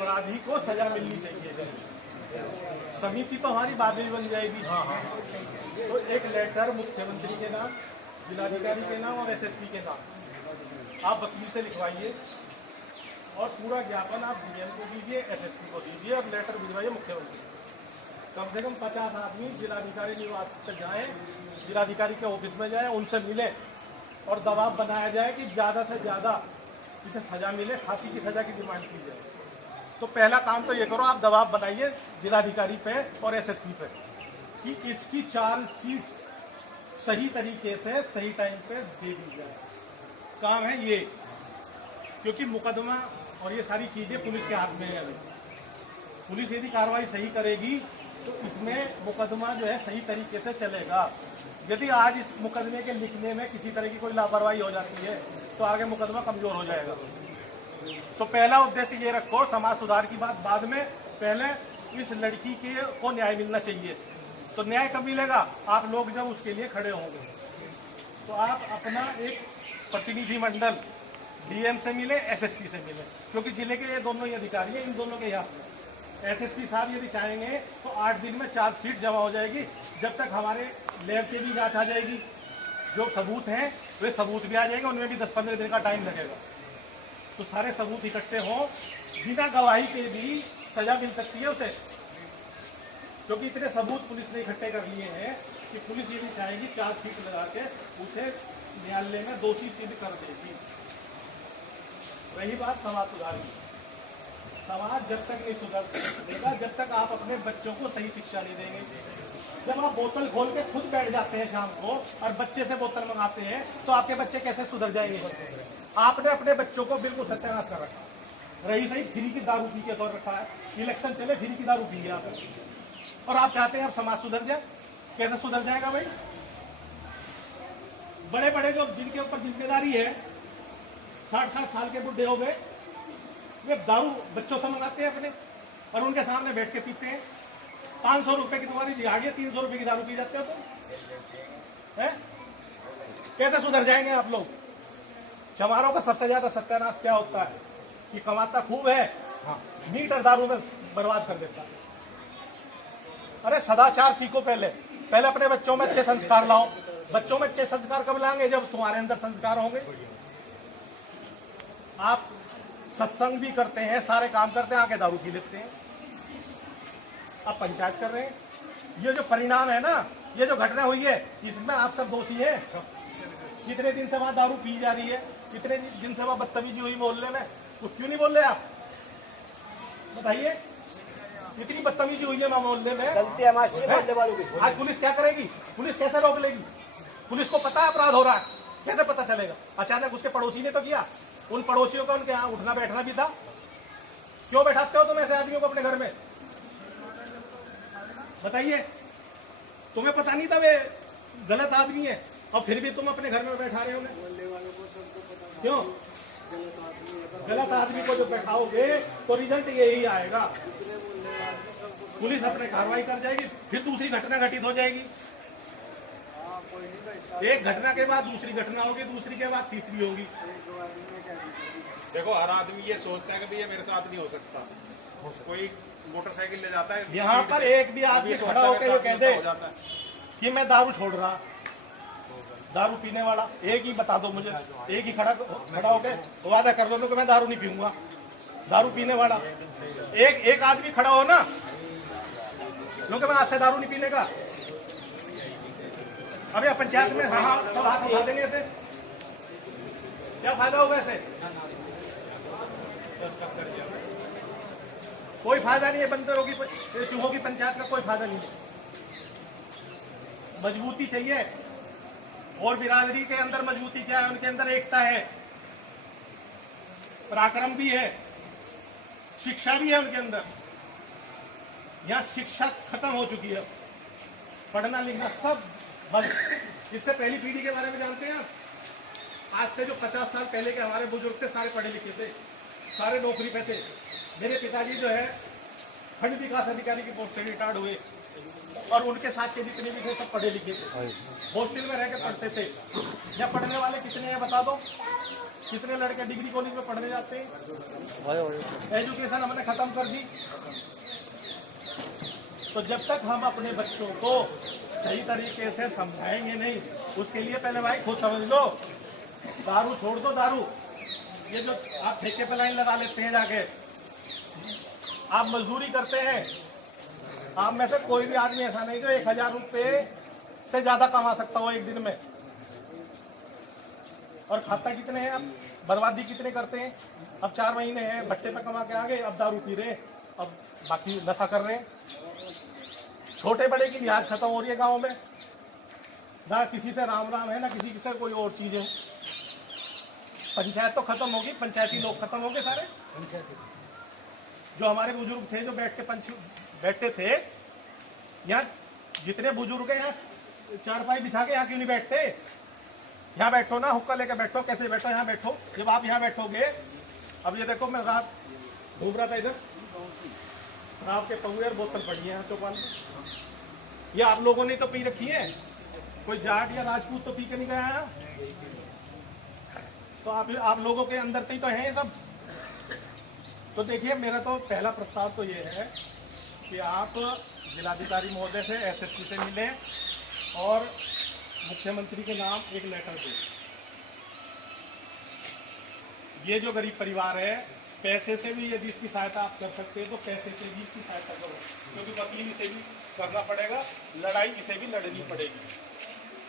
अपराधी को सजा मिलनी चाहिए। समिति तो हमारी बाद में बन जाएगी। तो एक लेटर मुख्यमंत्री के नाम, जिलाधिकारी के नाम और एसएसपी के नाम आप वकील से लिखवाइए और पूरा ज्ञापन आप डीएम को दीजिए, एसएसपी को दीजिए और लेटर भिजवाइए मुख्यमंत्री। कम से कम 50 आदमी जिलाधिकारी निवास पर जाएं, जिलाधिकारी के ऑफिस में जाएं, उनसे मिलें और दबाव बनाया जाए कि ज़्यादा से ज़्यादा इसे सजा मिले, फांसी की सजा की डिमांड की जाए। तो पहला काम तो ये करो, आप दबाव बनाइए जिलाधिकारी पे और एसएसपी पे कि इसकी चार्जशीट सही तरीके से सही टाइम पे दे दी जाए। काम है ये, क्योंकि मुकदमा और ये सारी चीजें पुलिस के हाथ में है। अभी पुलिस यदि कार्रवाई सही करेगी तो इसमें मुकदमा जो है सही तरीके से चलेगा। यदि आज इस मुकदमे के लिखने में किसी तरह की कोई लापरवाही हो जाती है तो आगे मुकदमा कमजोर हो जाएगा। तो पहला उद्देश्य ये रखो, समाज सुधार की बात बाद में, पहले इस लड़की को न्याय मिलना चाहिए। तो न्याय कब मिलेगा? आप लोग जब उसके लिए खड़े होंगे। तो आप अपना एक प्रतिनिधि मंडल डीएम से मिले, एसएसपी से मिले, क्योंकि जिले के ये दोनों ही अधिकारी हैं, इन दोनों के यहाँ एसएसपी साहब यदि चाहेंगे तो 8 दिन में चार्जशीट जमा हो जाएगी। जब तक हमारे लैब की भी जांच आ जाएगी, जो सबूत हैं वे सबूत भी आ जाएंगे, उनमें भी 10-15 दिन का टाइम लगेगा। तो सारे सबूत इकट्ठे हों, बिना गवाही के भी सजा मिल सकती है उसे, क्योंकि इतने सबूत पुलिस ने इकट्ठे कर लिए हैं कि पुलिस यदि चाहेगी चार्जशीट लगा के उसे न्यायालय में दोषी सिद्ध कर देगी। रही बात समाज सुधार की, समाज जब तक नहीं सुधरेगा जब तक आप अपने बच्चों को सही शिक्षा नहीं देंगे। जब आप बोतल खोल के खुद बैठ जाते हैं शाम को और बच्चे से बोतल मंगाते हैं तो आपके बच्चे कैसे सुधर जाएंगे? आपने अपने बच्चों को बिल्कुल सत्यानाश कर रखा। रही सही फ्री की दारू पी के तौर रखा है, इलेक्शन चले फ्री की दारू पी आप, और आप चाहते हैं आप समाज सुधर जाए। कैसे सुधर जाएगा भाई? बड़े बड़े जो जिनके ऊपर जिम्मेदारी है, 60-60 साल के बुढ़े हो गए, वे दारू बच्चों से मंगाते हैं अपने और उनके सामने बैठ के पीते हैं। 500 रुपए की तुम्हारी दिहाड़ी है, 300 रुपए की दारू पी जाते हो तुम, है? कैसे सुधर जाएंगे आप लोग? चमारों का सबसे ज्यादा सत्यानाश क्या होता है कि कमाता खूब है, मीटर दारू में बर्बाद कर देता है। अरे सदाचार सीखो, पहले अपने बच्चों में अच्छे संस्कार लाओ। बच्चों में अच्छे संस्कार कब लाएंगे? जब तुम्हारे अंदर संस्कार होंगे। आप सत्संग भी करते हैं, सारे काम करते हैं, आके दारू पी लेते हैं। आप पंचायत कर रहे हैं। ये जो परिणाम है ना, ये जो घटना हुई है, इसमें आप सब दोषी हैं। कितने दिन से वहां दारू पी जा रही है, कितने दिन से वहां बदतमीजी हुई मोहल्ले में, तो क्यों नहीं बोल रहे आप? बताइए, इतनी बदतमीजी हुई है मोहल्ले में, गलती हमारी मोहल्ले वालों की। आज पुलिस क्या करेगी? पुलिस कैसे रोक लेगी? पुलिस को पता है अपराध हो रहा है, कैसे पता चलेगा? अचानक उसके पड़ोसी ने तो किया। उन पड़ोसियों का उनके यहाँ उठना बैठना भी था। क्यों बैठाते हो तुम ऐसे आदमियों को अपने घर में? बताइए, तुम्हें पता नहीं था वे गलत आदमी है और फिर भी तुम अपने घर में बैठा रहे हो? क्यों? गलत आदमी को जो बैठाओगे तो रिजल्ट यही आएगा। पुलिस अपने कार्रवाई कर जाएगी, फिर दूसरी घटना घटित हो जाएगी। एक घटना के बाद दूसरी घटना होगी, दूसरी के बाद तीसरी होगी। देखो, हर आदमी ये सोचता है कि भैया मेरे साथ नहीं हो सकता। कोई मोटरसाइकिल ले जाता है, यहाँ पर एक भी आदमी खड़ा होकर ये कह दे कि मैं दारू छोड़ रहा, दारू पीने वाला एक ही बता दो मुझे, एक ही खड़ा होकर वादा कर लो कि मैं दारू नहीं पीऊंगा। दारू पीने वाला एक आदमी खड़ा हो ना, क्योंकि मैं आज से दारू नहीं पीने का। अब यह पंचायत में हाँ सब हाथ उठा देंगे ऐसे, क्या फायदा होगा? ऐसे कोई फायदा नहीं है। बंदरों की चूहों की पंचायत का कोई फायदा नहीं है। मजबूती चाहिए, और बिरादरी के अंदर मजबूती क्या है? उनके अंदर एकता है, पराक्रम भी है, शिक्षा भी है उनके अंदर। यहाँ शिक्षा खत्म हो चुकी है, पढ़ना लिखना सब बंद। इससे पहली पीढ़ी के बारे में जानते हैं आप? आज से जो 50 साल पहले के हमारे बुजुर्ग थे, सारे पढ़े लिखे थे, सारे नौकरी पे थे। मेरे पिताजी जो है खंड विकास अधिकारी की पोस्ट से रिटायर्ड हुए और उनके साथ के जितने भी थे सब पढ़े लिखे थे, हॉस्टल में रह के पढ़ते थे। या पढ़ने वाले कितने हैं बता दो? कितने लड़के डिग्री कॉलेज में पढ़ने जाते हैं? एजुकेशन हमने खत्म कर दी। तो जब तक हम अपने बच्चों को सही तरीके से समझाएंगे नहीं, उसके लिए पहले भाई खुद समझ लो, दारू छोड़ दो। दारू ये जो आप ठेके पे लाइन लगा लेते हैं जाके, आप मजदूरी करते हैं, आप में से कोई भी आदमी ऐसा नहीं जो 1000 रुपये से ज्यादा कमा सकता हो एक दिन में। और खाता कितने हैं आप, बर्बादी कितने करते हैं। अब 4 महीने हैं भट्टे पे कमा के आ गए, अब दारू पी रहे, अब बाकी नशा कर रहे हैं। छोटे बड़े की लिहाज खत्म हो रही है गाँव में, ना किसी से राम राम है, ना किसी से कोई और चीज है। पंचायत तो खत्म होगी, पंचायती लोग खत्म हो गए सारे। जो हमारे बुजुर्ग थे जो बैठते थे, यहाँ जितने बुजुर्ग हैं यहाँ चारपाई बिछा के यहाँ क्यों नहीं बैठते? यहाँ बैठो ना, हुक्का लेके बैठो, कैसे बैठो, यहाँ बैठो। जब आप यहाँ बैठोगे, अब ये देखो मैं रात घूम रहा था इधर, आपके पहुए और बोतल पड़ी है चौपाल में, ये आप लोगों ने तो पी रखी है, कोई जाट या राजपूत तो पी के नहीं गया है। तो आप लोगों के अंदर से ही तो है ये सब। तो देखिए, मेरा तो पहला प्रस्ताव तो ये है कि आप जिलाधिकारी महोदय से, एसएसपी से मिलें और मुख्यमंत्री के नाम एक लेटर दें। ये जो गरीब परिवार है, पैसे से भी यदि इसकी सहायता आप कर सकते हैं तो पैसे से भी इसकी सहायता करो, क्योंकि वकील इसे भी करना पड़ेगा, लड़ाई इसे भी लड़नी पड़ेगी।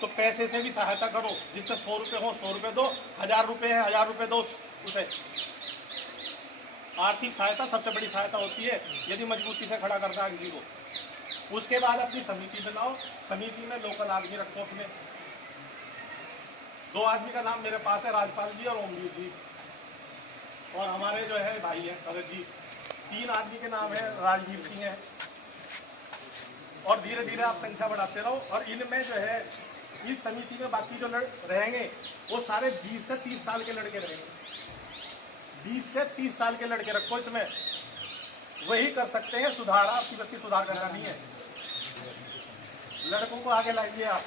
तो पैसे से भी सहायता करो, जिससे 100 रुपये हो 100 रुपये दो, 1000 रुपये है 1000 रुपये दो उसे। आर्थिक सहायता सबसे बड़ी सहायता होती है यदि मजबूती से खड़ा करता है किसी को। उसके बाद अपनी समिति बनाओ, समिति में लोकल आदमी रखो अपने। 2 आदमी का नाम मेरे पास है, राजपाल जी और ओमवीर जी, और हमारे जो है भाई है भगत जी। 3 आदमी के नाम है, राजवीर सिंह है। और धीरे धीरे आप संख्या बढ़ाते रहो। और इनमें जो है, इस समिति में बाकी जो रहेंगे वो सारे 20 से 30 साल के लड़के रहेंगे। 20 से 30 साल के लड़के रखो इसमें, वही कर सकते हैं सुधार। आपकी बस की सुधार करना नहीं है, लड़कों को आगे लाइए आप।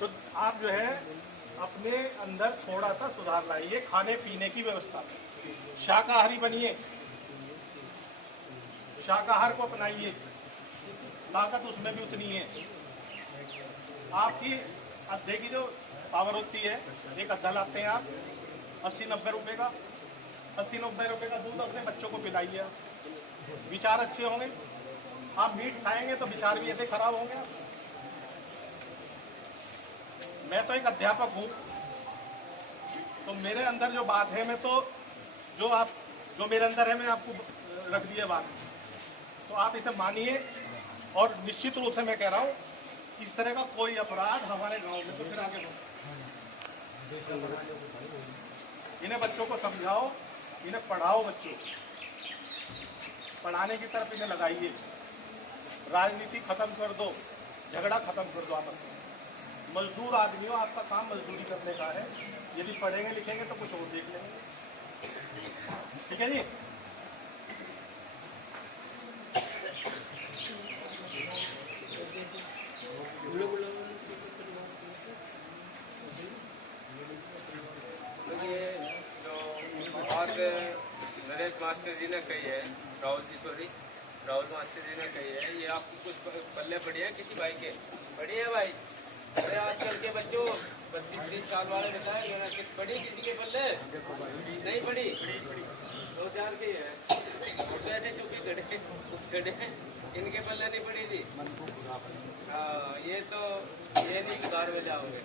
तो आप जो है अपने अंदर थोड़ा सा सुधार लाइए, खाने पीने की व्यवस्था, शाकाहारी बनिए, शाकाहार को अपनाइए, ताकत उसमें भी उतनी है। आपकी अद्धे की जो पावर होती है, एक अद्धा लाते हैं आप 80-90 रुपए का, 80-90 रुपए का दूध अपने बच्चों को पिलाइए आप। विचार अच्छे होंगे। आप मीट खाएंगे तो विचार भी ऐसे खराब होंगे। मैं तो एक अध्यापक हूँ, तो मेरे अंदर जो बात है, मैं तो जो मेरे अंदर है मैं आपको रख दिए बात, तो आप इसे मानिए। और निश्चित रूप से मैं कह रहा हूँ, इस तरह का कोई अपराध हमारे गांव में तो फिर आगे हो। इन्हें बच्चों को समझाओ, इन्हें पढ़ाओ, बच्चों पढ़ाने की तरफ इन्हें लगाइए। राजनीति खत्म कर दो, झगड़ा खत्म कर दो। आप मजदूर आदमी हो, आपका काम मजदूरी करने का है। यदि पढ़ेंगे लिखेंगे तो कुछ और देख लेंगे, ठीक है जी। नरेश मास्टर जी ने कही है, राहुल मास्टर जी ने कही है, ये आपको कुछ पल्ले पड़ी है किसी भाई के? पड़ी है भाई? अरे आजकल के बच्चों 25-30 साल वाले बताए, मैंने कुछ पड़ी किसी के पल्ले? नहीं पड़ी। 2-4 की है, ऐसे चुपी खड़े इनके पल्ले नहीं पड़ी जी। हाँ, ये नहीं सुधार में जाओगे।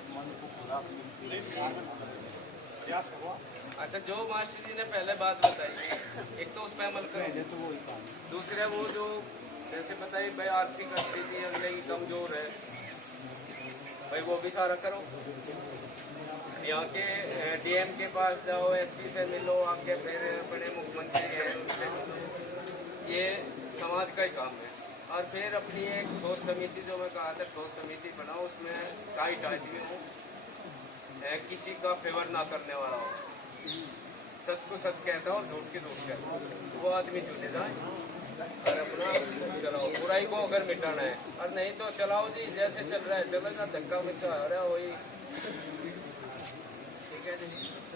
अच्छा, जो मास्टर जी ने पहले बात बताई, एक तो उस पर अमल करो। दूसरे वो जो जैसे बताइए भाई, आर्थिक स्थिति अगले की कमजोर है भाई, वो भी सारा करो। यहाँ के डीएम के पास जाओ, एसपी से मिलो, आपके बड़े मुख्यमंत्री हैं उनसे मिलो। ये समाज का ही काम है। और फिर अपनी एक ठोस समिति, जो मैं कहा था ठोस समिति बनाओ, उसमें टाइट आदमी हो, किसी का फेवर ना करने वाला हो, सच को सच कहता हो, झूठ की झूठ कहता हो, वो आदमी चुने जाए और अपना चलाओ। बुराई को अगर मिटाना है, और नहीं तो चलाओ जी, जैसे चल रहा है चलो ना, धक्का मुक्का हो रहा है वही कह देंगे।